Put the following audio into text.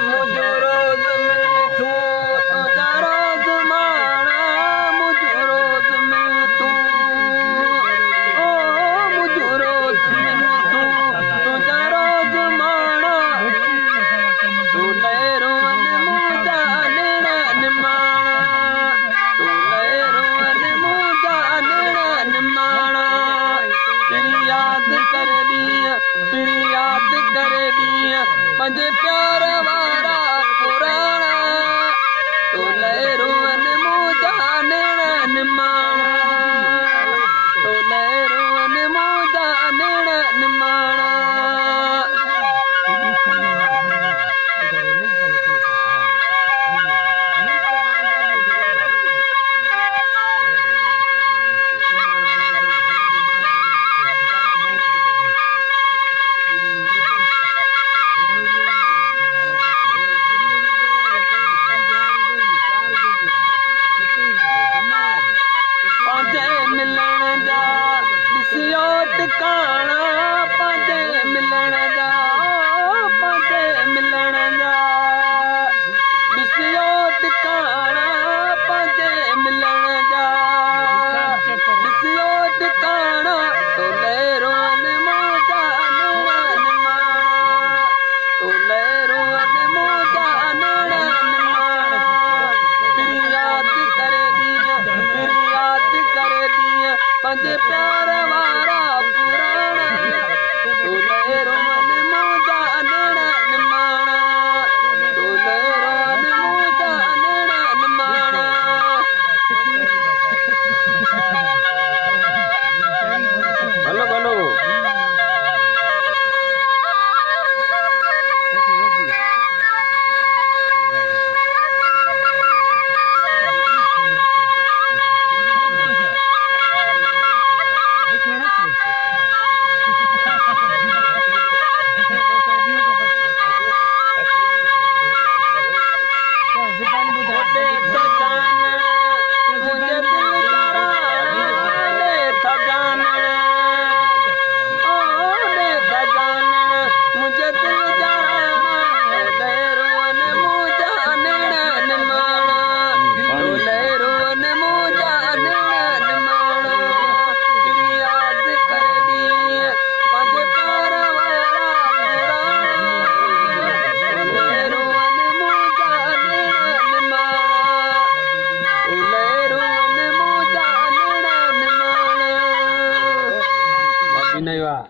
मुझो रोज़ मिल तूं तुंहिंजा रोज़ माणा मुझो रोज़ मिल तूं ओ मुझो रोज़ मिल तूं तुंहिंजा रोज़ माणा तूं लहरों मुंहिंजा नेण निमाणा तूं लहरों मुंहिंजा नेण निमाणा फिर याद करे ॾींहं पंहिंजे प्यार वारा